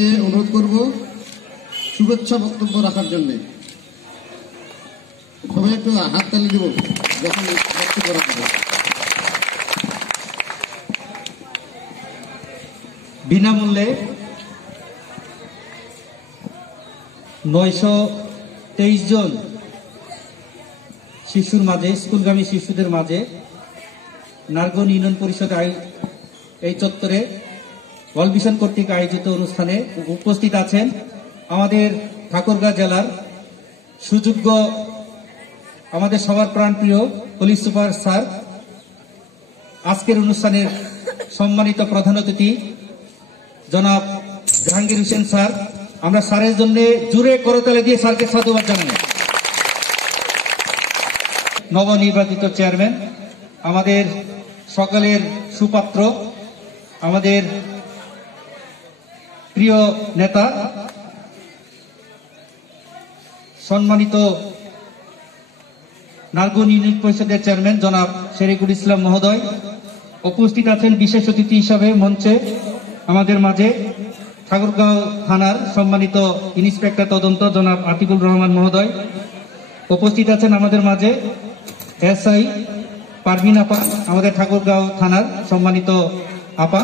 সবাইকে অনুরোধ করব শুভেচ্ছা বক্তব্য রাখার জন্য। সবাই একটু হাততালি দিব যখন বক্তব্য রাখবো। বিনামূল্যে 923 জন শিশুর মাঝে, স্কুলগামী শিশুদের মাঝে নারগন ইউনিয়ন পরিষদ এই চত্বরে ওয়ার্ল্ড ভিশন কর্তৃক আয়োজিত অনুষ্ঠানে উপস্থিত আছেন আমাদের ঠাকুরগাঁও জেলার সুযোগ্য, আমাদের সবার প্রাণপ্রিয় পুলিশ সুপার স্যার। আজকের অনুষ্ঠানের সম্মানিত প্রধান অতিথি জনাব জাহাঙ্গীর হোসেন স্যার। আমরা স্যারের জন্য জুড়ে করতালি দিয়ে স্যারকে সাধুবাদ জানাই। নবনির্বাচিত চেয়ারম্যান, আমাদের সকলের সুপাত্র, আমাদের প্রিয় নেতা, সম্মানিত নারগন ইউনিয়ন পরিষদের চেয়ারম্যান জনাব শরীকুল ইসলাম মহোদয়। উপস্থিত আছেন বিশেষ অতিথি হিসাবে মঞ্চে আমাদের মাঝে ঠাকুরগাঁও থানার সম্মানিত ইন্সপেক্টর তদন্ত জনাব আতিকুল রহমান মহোদয়। উপস্থিত আছেন আমাদের মাঝে এসআই পারভিন আপা, আমাদের ঠাকুরগাঁও থানার সম্মানিত আপা।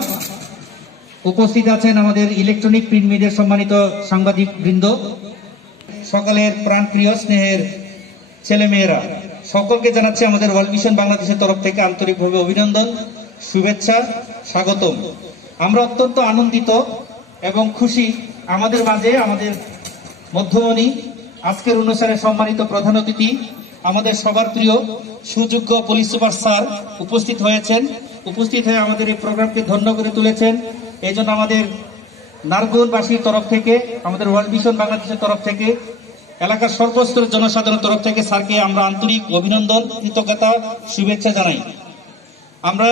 উপস্থিত আছেন আমাদের ইলেকট্রনিক প্রিন্ট মিডিয়ার সম্মানিত সাংবাদিক বৃন্দ, সকলের প্রাণপ্রিয় স্নেহের ছেলেমেয়েরা, সকলকে জানাচ্ছি আমাদের ওয়ার্ল্ড ভিশন বাংলাদেশের তরফ থেকে আন্তরিকভাবে অভিনন্দন, শুভেচ্ছা, স্বাগতম। আমরা অত্যন্ত আনন্দিত এবং খুশি আমাদের মাঝে আমাদের মধ্যমণি আজকের অনুষ্ঠানে সম্মানিত প্রধান অতিথি আমাদের সবার প্রিয় সুযোগ্য পুলিশ সুপার স্যার উপস্থিত হয়েছেন। উপস্থিত হয়ে আমাদের এই প্রোগ্রামকে ধন্য করে তুলেছেন। এই জন্য আমাদের নারগনবাসীর তরফ থেকে, আমাদের ওয়ার্ল্ড ভিশন বাংলাদেশের তরফ থেকে, এলাকার সর্বস্তরের জনসাধারণের তরফ থেকে স্যারকে আমরা আন্তরিক অভিনন্দন, কৃতজ্ঞতা, শুভেচ্ছা জানাই। আমরা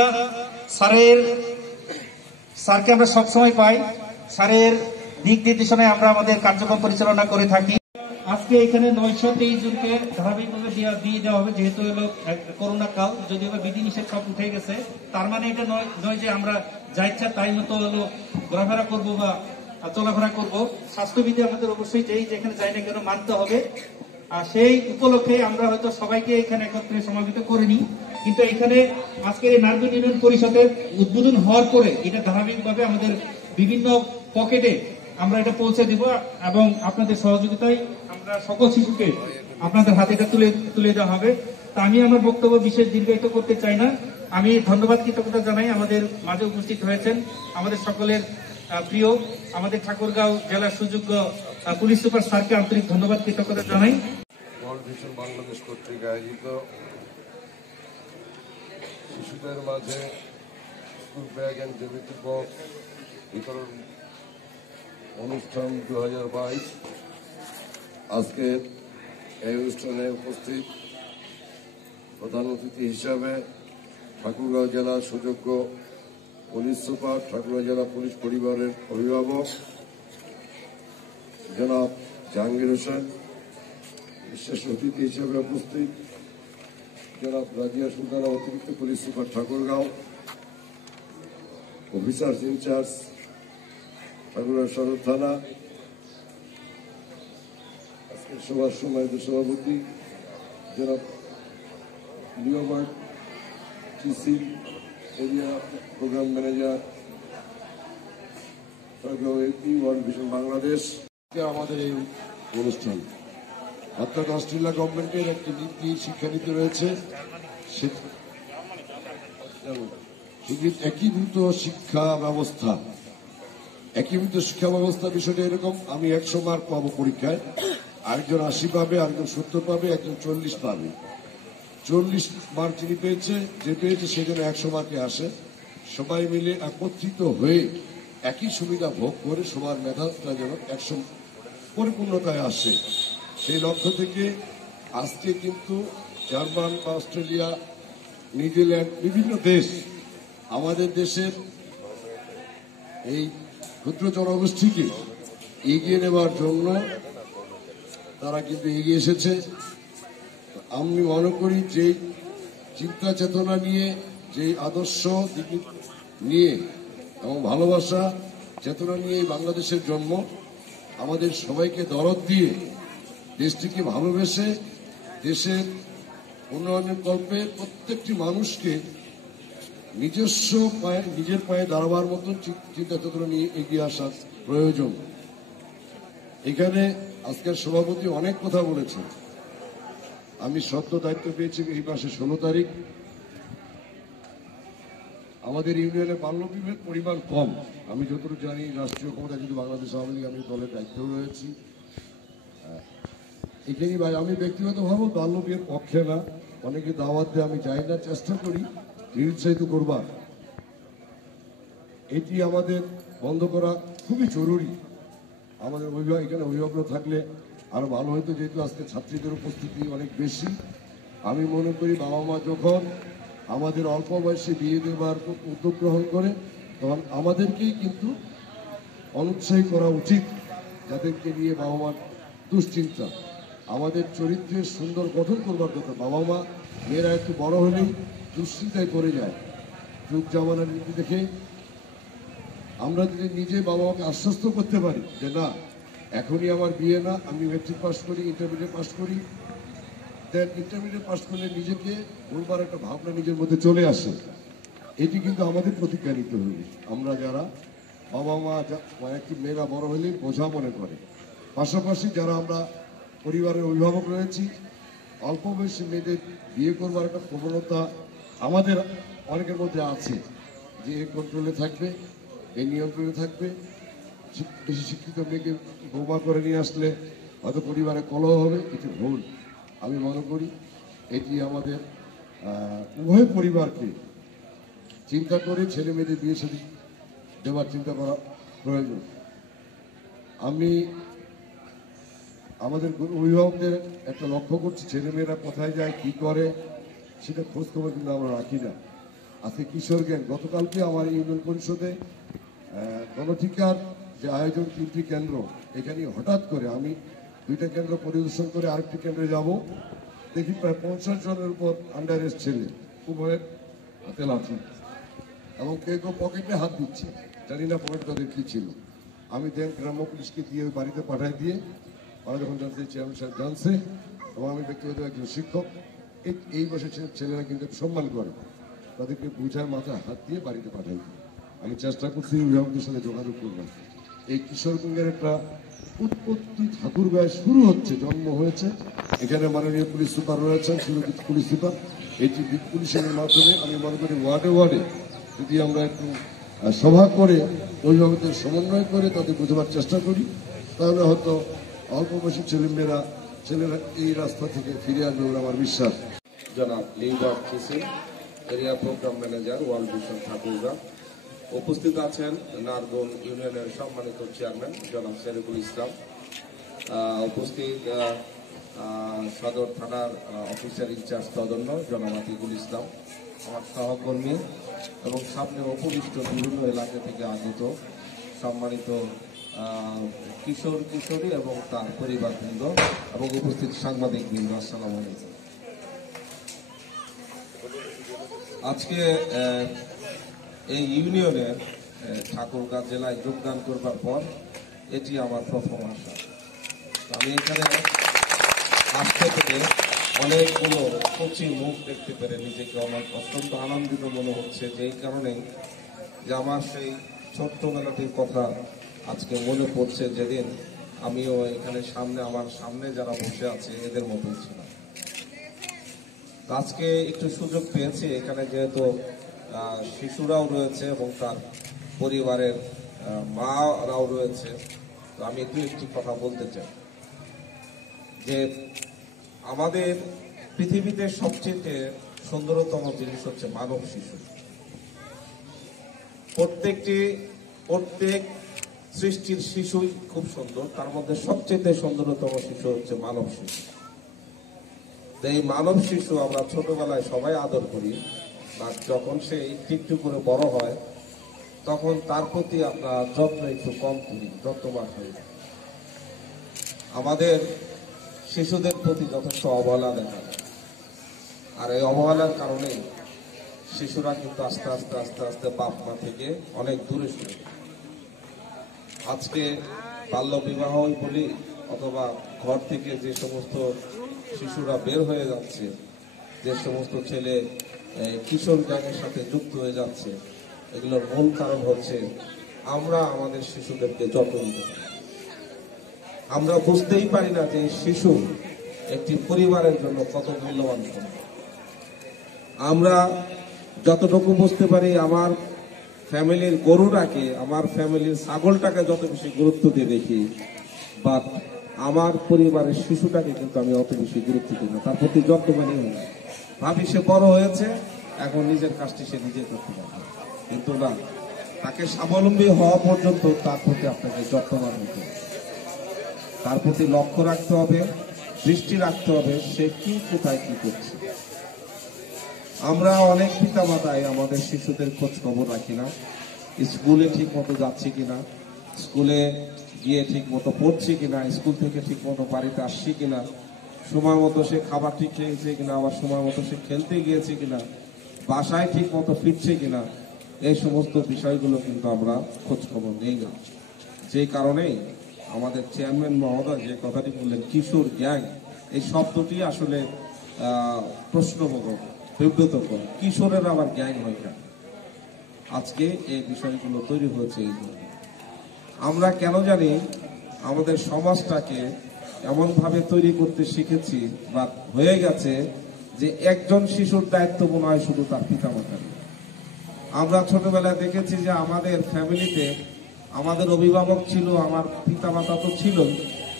স্যারকে আমরা সবসময় পাই, স্যারের দিক নির্দেশনায় আমরা আমাদের কার্যক্রম পরিচালনা করে থাকি। আজকে এখানে 923 জনকে ধারাবাহিকভাবে দিয়ে দেওয়া হবে, যেহেতু হলো করোনা কাল, যদিও বিধিনিষেধ সব উঠে গেছে। তার মানে এটা নয় যে আমরা যা ইচ্ছা তাই মতো হলো ঘোরাফেরা করবো বা চলাফেরা করবো। স্বাস্থ্যবিধি আমাদের অবশ্যই যেখানে যাই না কেন মানতে হবে। আর সেই উপলক্ষে আমরা হয়তো সবাইকে এখানে একত্রে সমাবেত করিনি, কিন্তু এখানে আজকের এই নারগন ইউনিয়ন পরিষদের উদ্বোধন হওয়ার পরে এটা ধারাবাহিকভাবে আমাদের বিভিন্ন পকেটে আমরা এটা পৌঁছে দিব এবং আপনাদের সহযোগিতায় আমরা সকল শিশুকে আপনাদের হাতে এটা তুলে দেওয়া হবে। তা আমি আমার বক্তব্য বিশেষ দীর্ঘায়িত করতে চাই না। আমি ধন্যবাদ, কৃতজ্ঞতা জানাই আমাদের মাঝে উপস্থিত হয়েছেন আমাদের সকলের প্রিয়, আমাদের ঠাকুরগাঁও জেলার সুযোগ্য পুলিশ সুপার স্যারকে আন্তরিক ধন্যবাদ, কৃতজ্ঞতা জানাই। ওয়ার্ল্ড ভিশন বাংলাদেশ কর্তৃক আয়োজিত শিশুদের মাঝে স্কুল ব্যাগ অ্যান্ড জ্যামিট্রি বক্স বিতরণ অনুষ্ঠান 2022, আজকের এই অনুষ্ঠানে উপস্থিত প্রধান অতিথি হিসাবে ঠাকুরগাঁও জেলার সুযোগ্য পুলিশ সুপার, ঠাকুরগাঁও জেলা পুলিশ পরিবারের অভিভাবক জনাব জাহাঙ্গীর হোসেন, বিশেষ অতিথি হিসেবে উপস্থিত জনাব রাজিয়া সুলতানা, অতিরিক্ত police super Thakurgaon, officer in charge Thakurgaon Sadar থানা, আজকের সভার সম্মানিত সভাপতি জনাব Leobert Chisi, area program manager Thakurgaon AP, world vision Bangladesh. আমাদের এই অনুষ্ঠান অর্থাৎ অস্ট্রেলিয়া গভর্নমেন্টের একটি নীতি, শিক্ষানীতি রয়েছে, একীভূত শিক্ষা ব্যবস্থা। একীভূত শিক্ষা ব্যবস্থা বিষয়টা এরকম, আমি 100 মার্ক পাবো পরীক্ষায়, আরেকজন 80 পাবে, আরেকজন 70 পাবে, একজন 40 পাবে। 40 মার্ক যিনি পেয়েছে, সেই জন্য 100 মার্কে আসে। সবাই মিলে একত্রিত হয়ে একই সুবিধা ভোগ করে সবার মেধাটা যেন 100 পরিপূর্ণতায় আসে, সেই লক্ষ্য থেকে আজকে কিন্তু জার্মান বা অস্ট্রেলিয়া, নিউজিল্যান্ড, বিভিন্ন দেশ আমাদের দেশের এই ক্ষুদ্র জনগোষ্ঠীকে এগিয়ে নেবার জন্য তারা কিন্তু এগিয়ে এসেছে। আমি মনে করি যে চিন্তা চেতনা নিয়ে, যে আদর্শ নিয়ে এবং ভালোবাসা, চেতনা নিয়ে এই বাংলাদেশের জন্ম। আমাদের সবাইকে দরদ দিয়ে দেশটিকে ভালোবেসে দেশের উন্নয়নের কল্পে প্রত্যেকটি মানুষকে নিজস্ব পায়ে নিজের পায়ে দাঁড়াবার মতন চিন্তা চেতনা নিয়ে এগিয়ে আসা প্রয়োজন। এখানে আজকের সভাপতি অনেক কথা বলেছে। আমি সদ্য দায়িত্ব পেয়েছি এই মাসে 16 তারিখ। আমাদের ইউনিয়নে বাল্যবিবাহের পরিমাণ কম। আমি যতটুকু জানি রাষ্ট্রীয় ক্ষমতা কিন্তু বাংলাদেশ আওয়ামী লীগ, আমি দলের দায়িত্বেও রয়েছি। এখানেই ভাই আমি ব্যক্তিগতভাবে বাল্যবিবাহের পক্ষে না, অনেকে দাওয়াত দিয়ে আমি চাই না, চেষ্টা করি নিরুৎসাহিত করবার। এটি আমাদের বন্ধ করা খুবই জরুরি। আমাদের এখানে অভিভাবক থাকলে আরো ভালো হতো, যেহেতু আজকে ছাত্রীদের উপস্থিতি অনেক বেশি। আমি মনে করি বাবা মা যখন আমাদের অল্প বয়সে বিয়ে দেওয়ার উদ্যোগ গ্রহণ করে, তখন আমাদেরকেই কিন্তু অনুৎসাহী করা উচিত। যাদেরকে নিয়ে বাবা মার দুশ্চিন্তা, আমাদের চরিত্রের সুন্দর গঠন করবার কথা। বাবা মা মেয়েরা একটু বড় হলেই দুশ্চিন্তায় পড়ে যায়। যুগ জামানার নীতি দেখে আমরা যদি নিজে বাবা মাকে আশ্বস্ত করতে পারি যে না, এখনই আমার বিয়ে না, আমি মেট্রিক পাস করি, ইন্টারমিডিয়েট পাস করি, দেন ইন্টারমিডিয়েট পাস করলে নিজেকে বলবার একটা ভাবনা নিজের মধ্যে চলে আসে। এটি কিন্তু আমাদের প্রতিজ্ঞা নিতে হবে। আমরা যারা বাবা মা একটি মেয়েরা বড় হলেই বোঝা মনে করে, পাশাপাশি যারা আমরা পরিবারের অভিভাবক রয়েছি, অল্প বয়সী মেয়েদের বিয়ে করবার একটা প্রবণতা আমাদের অনেকের মধ্যে আছে, যে কন্ট্রোলে থাকবে, এই নিয়ন্ত্রণে থাকবে। বেশি শিক্ষিত মেয়েকে বৌমা করে নিয়ে আসলে হয়তো পরিবারে কলহ হবে, এটি ভুল। আমি মনে করি এটি আমাদের উভয় পরিবারকে চিন্তা করে ছেলে মেয়েদের বিয়ে শাদী দেওয়ার চিন্তা করা প্রয়োজন। আমি আমাদের অভিভাবকদের একটা লক্ষ্য করছি, ছেলেমেয়েরা কোথায় যায়, কি করে, সেটা খোঁজ খবর কিন্তু আমরা রাখি না। আজকে কিশোর গ্যাং, গতকালকে আমার ইউনিয়ন পরিষদে গণঠিকার যে আয়োজন 3টি কেন্দ্র, এখানে হঠাৎ করে আমি 2টা কেন্দ্র পরিদর্শন করে আরেকটি কেন্দ্রে যাব, দেখি প্রায় 50 জনের উপর আন্ডার এজ ছেলে, উভয়ের হাতে লাঠি এবং কেউ কেউ পকেটে হাত দিচ্ছে, জানি না পকেটে তাদের কি ছিল। আমি দেন গ্রাম্য পুলিশকে দিয়ে বাড়িতে পাঠাই দিয়ে ওরা যখন জানতে চেয়ারম্যান সাহেব জানছে, এবং আমি ব্যক্তিগত একজন শিক্ষক, এই বয়সের ছেলেরা কিন্তু সম্মান করে, তাদেরকে বুঝার মাথায় হাত দিয়ে বাড়িতে পাঠাই দিই। আমি চেষ্টা করছি অভিভাবকদের সাথে যোগাযোগ করলাম। এই কিশোরগঞ্জের একটা উৎপত্তি ঠাকুরগাঁয়ে শুরু হচ্ছে, জন্ম হয়েছে। এখানে মাননীয় পুলিশ সুপার রয়েছেন, সুরজিৎ পুলিশ সুপার। এটি পুলিশের মাধ্যমে আমি মনে করি ওয়ার্ডে ওয়ার্ডে যদি আমরা একটু সভা করে অভিভাবকদের সমন্বয় করে তাদের বোঝাবার চেষ্টা করি, তাহলে হয়তো অল্প বয়সী ছেলেরা এই রাস্তা থেকে ফিরে আসবে বলে আমার বিশ্বাস। জনাব Leobert Kisil, area program manager, world vision Thakurgaon. উপস্থিত আছেন নারগোল ইউনিয়নের সম্মানিত চেয়ারম্যান জনাব শরীফুল ইসলাম। উপস্থিত সদর থানার অফিসার ইনচার্জ তদন্য জনাব আতিকুল ইসলাম, আমার সহকর্মী এবং সামনে উপবিষ্ট বিভিন্ন এলাকা থেকে আগত সম্মানিত কিশোর কিশোরী এবং তার পরিবারবৃন্দ এবং উপস্থিত সাংবাদিকবৃন্দ, আসসালামু আলাইকুম। আজকে এই ইউনিয়নের ঠাকুরগাঁ জেলায় যোগদান করবার পর এটি আমার প্রথম আসা। আমি এখানে আসতে পেরে অনেকগুলো কচি মুখ দেখতে পেরে নিজেকে আমার অত্যন্ত আনন্দিত মনে হচ্ছে, যেই কারণে যে আমার সেই ছোট্টবেলাটির কথা আজকে মনে পড়ছে, যেদিন আমিও এখানে আমার সামনে যারা বসে আছে এদের মতোই ছিলাম। আজকে একটু সুযোগ পেয়েছি, এখানে যেহেতু শিশুরাও রয়েছে এবং তার পরিবারের মারাও রয়েছে, তো আমি একটি কথা বলতে চাই যে আমাদের পৃথিবীতে সবচেয়ে সুন্দরতম জিনিস হচ্ছে মানব শিশু। প্রত্যেক সৃষ্টির শিশুই খুব সুন্দর, তার মধ্যে সবচেয়ে সুন্দরতম শিশু হচ্ছে মানব শিশু। এই মানব শিশু আমরা ছোটবেলায় সবাই আদর করি, বা যখন সে একটু করে বড় হয় তখন তার প্রতি আমরা যত্ন একটু কম করি, যত্নবান হই। আমাদের শিশুদের প্রতি যথেষ্ট অবহেলা দেখা যায়, আর এই অবহেলার কারণে শিশুরা কিন্তু আস্তে আস্তে বাপ মা থেকে অনেক দূরে সরে যায়। আজকে বাল্যবিবাহই বলি অথবা ঘর থেকে যে সমস্ত শিশুরা বের হয়ে যাচ্ছে, যে সমস্ত ছেলে কিশোর গ্যাংয়ের সাথে যুক্ত হয়ে যাচ্ছে, এগুলোর মূল কারণ হচ্ছে আমরা আমাদের শিশুদেরকে যত্ন নিতে পারি। আমরা বুঝতেই পারি না যে শিশু একটি পরিবারের জন্য কত মূল্যবান। আমরা যতটুকু বুঝতে পারি আমার ফ্যামিলির গরুটাকে, আমার ফ্যামিলির ছাগলটাকে যত বেশি গুরুত্ব দিয়ে দেখি, বা আমার পরিবারের শিশুটাকে কিন্তু আমি অত বেশি গুরুত্ব দিই না, তার প্রতি যত্নবানই হই না। ভাবি সে বড় হয়েছে, এখন নিজের কাজটি সে নিজে করতে পারবে, কিন্তু না, তাকে স্বাবলম্বী হওয়া পর্যন্ত তার প্রতি আপনাকে যত্নবান হতে হবে, তার প্রতি লক্ষ্য রাখতে হবে, দৃষ্টি রাখতে হবে সে কি কোথায় কি করছে। আমরা অনেক পিতামাতাই আমাদের শিশুদের খোঁজ খবর রাখি না, স্কুলে ঠিক মতো যাচ্ছে কিনা, স্কুলে গিয়ে ঠিক মতো পড়ছে কিনা, স্কুল থেকে ঠিক মতো বাড়িতে আসছে কিনা, সময় মতো সে খাবার ঠিক খেয়েছে কিনা, আবার সময় মতো সে খেলতে গিয়েছে কিনা, বাসায় ঠিক মতো ফিরছে কিনা, এই সমস্ত বিষয়গুলো কিন্তু আমরা খোঁজ খবর নেই না। যে কারণেই আমাদের চেয়ারম্যান মহোদয় যে কথাটি বললেন কিশোর গ্যাং, এই শব্দটি আসলে প্রশ্নবোধক, বিব্রতকর। কিশোরের আবার গ্যাং হয় কেন? আজকে এই বিষয়গুলো তৈরি হয়েছে এই জন্য। আমরা কেন জানি আমাদের সমাজটাকে এমন ভাবে তৈরি করতে শিখেছি বা হয়ে গেছে যে একজন শিশুর দায়িত্ব মনে হয় শুধু তার পিতামাতার। আমরা ছোটবেলায় দেখেছি যে আমাদের ফ্যামিলিতে আমাদের অভিভাবক ছিল, আমার পিতামাতা তো ছিল,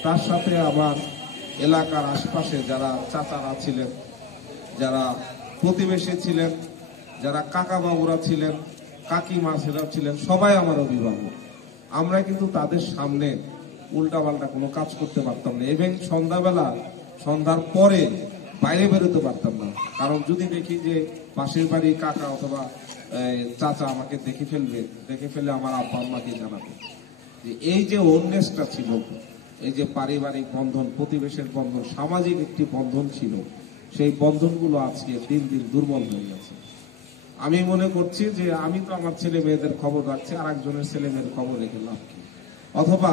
তার সাথে আমার এলাকার আশপাশে যারা চাচারা ছিলেন, যারা প্রতিবেশী ছিলেন, যারা কাকা বাবুরা ছিলেন, কাকিমাছেরা ছিলেন, সবাই আমার অভিভাবক। আমরা কিন্তু তাদের সামনে উল্টাপাল্টা কোনো কাজ করতে পারতাম না, এবং সন্ধ্যার পরে বাইরে বেরোতে পারতাম না। কারণ যদি দেখি যে পাশের বাড়ির কাকা অথবা চাচা আমাকে দেখে ফেললে আমার আব্বা আম্মাকে জানাবে। এই যে অন্যেসটা ছিল, এই যে পারিবারিক বন্ধন, প্রতিবেশের বন্ধন, সামাজিক একটি বন্ধন ছিল, সেই বন্ধনগুলো আজকে দিন দিন দুর্বল হয়ে গেছে। আমি মনে করছি যে আমি তো আমার ছেলে মেয়েদের খবর রাখছি, আর একজনের ছেলে মেয়ের খবর রেখে লাভ কি? অথবা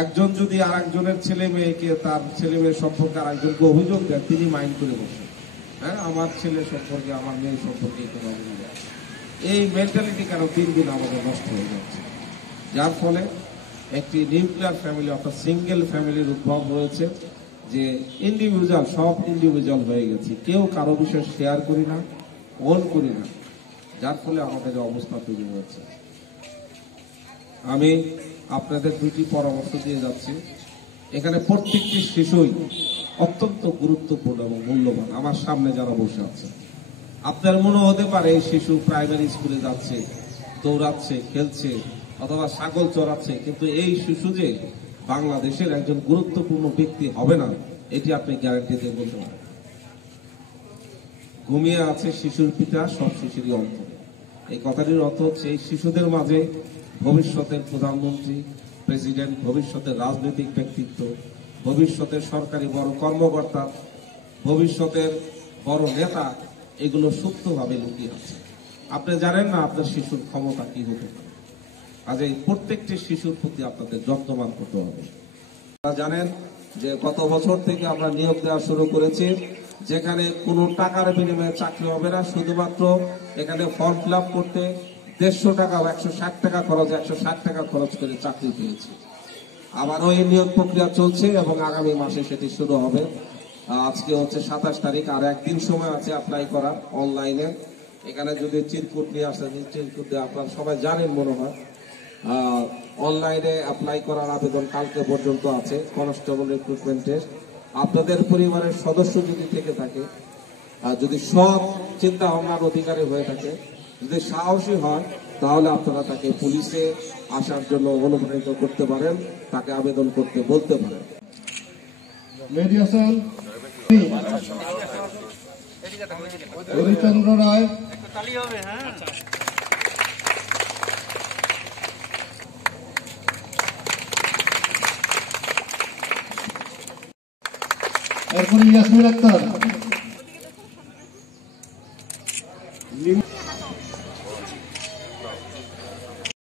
একজন যদি আর একজনের ছেলে মেয়েকে, তার ছেলে মেয়ের সম্পর্কে আর একজনকে অভিযোগ দেন, তিনি মাইন্ড করে বসেন, হ্যাঁ আমার ছেলে সম্পর্কে, আমার মেয়ে সম্পর্কে কোনো অভিযোগ। এই মেন্টালিটি কেন দিন দিন আমাদের নষ্ট হয়ে যাচ্ছে, যার ফলে একটি নিউক্লিয়ার ফ্যামিলি অর্থাৎ সিঙ্গেল ফ্যামিলির উদ্ভব হয়েছে, যে ইন্ডিভিজুয়াল, সব ইন্ডিভিজুয়াল হয়ে গেছে, কেউ কারো বিষয় শেয়ার করি না, ওন করি না, যার ফলে আমাদের অবস্থা তৈরি হয়েছে। আমি আপনাদের দুটি পরামর্শ দিয়ে যাচ্ছি। এখানে প্রত্যেকটি শিশুই অত্যন্ত গুরুত্বপূর্ণ এবং মূল্যবান। আমার সামনে যারা বসে আছে, আপনার মনে হতে পারে এই শিশু প্রাইমারি স্কুলে যাচ্ছে, দৌড়াচ্ছে, খেলছে অথবা ছাগল চড়াচ্ছে, কিন্তু এই শিশু যে বাংলাদেশের একজন গুরুত্বপূর্ণ ব্যক্তি হবে না, এটি আপনি গ্যারান্টি দিয়ে বলতে পারেন। ঘুমিয়ে আছে শিশুর পিতা সব শিশুরই অন্তরে। এই কথাটির অর্থ হচ্ছে এই শিশুদের মাঝে ভবিষ্যতের প্রধানমন্ত্রী, প্রেসিডেন্ট, ভবিষ্যতের রাজনৈতিক ব্যক্তিত্ব, ভবিষ্যতের সরকারি বড় কর্মকর্তা, ভবিষ্যতের বড় নেতা, এগুলো সুপ্তভাবে লুকিয়ে আছে। আপনি জানেন না আপনার শিশুর ক্ষমতা কি হতে পারে। আজ এই প্রত্যেকটি শিশুর প্রতি আপনাদের যত্নবান করতে হবে। আপনারা জানেন যে গত বছর থেকে আমরা নিয়োগ দেওয়া শুরু করেছি, যেখানে কোনো টাকার বিনিময়ে চাকরি হবে না, শুধুমাত্র এখানে ফর্ম ফিল আপ করতে 150 টাকা, 160 টাকা খরচ, 160 টাকা খরচ করে চাকরি পেয়েছি। আবারও এই নিয়োগ প্রক্রিয়া চলছে এবং আগামী মাসে সেটি শুরু হবে। আজকে হচ্ছে 27 তারিখ, আর একদিন সময় আছে অ্যাপ্লাই করার অনলাইনে। এখানে যদি চিরকুট নিয়ে আসেন, চিরকুট দিয়ে আপনারা সবাই জানেন মনে হয়, অনলাইনে অ্যাপ্লাই করার আবেদন কালকে পর্যন্ত আছে। Constable recruitment test. আপনাদের পরিবারের সদস্য যদি থেকে থাকে, যদি সব চিন্তা ভাবনার অধিকারী হয়ে থাকে, যদি সাহসী হয়, তাহলে আপনারা তাকে পুলিশে আসার জন্য অনুপ্রাণিত করতে পারেন, তাকে আবেদন করতে বলতে পারেন। মেডিয়েশন হরিচন্দ্র রায়, এরপরে ইয়াসমিন আক্তার।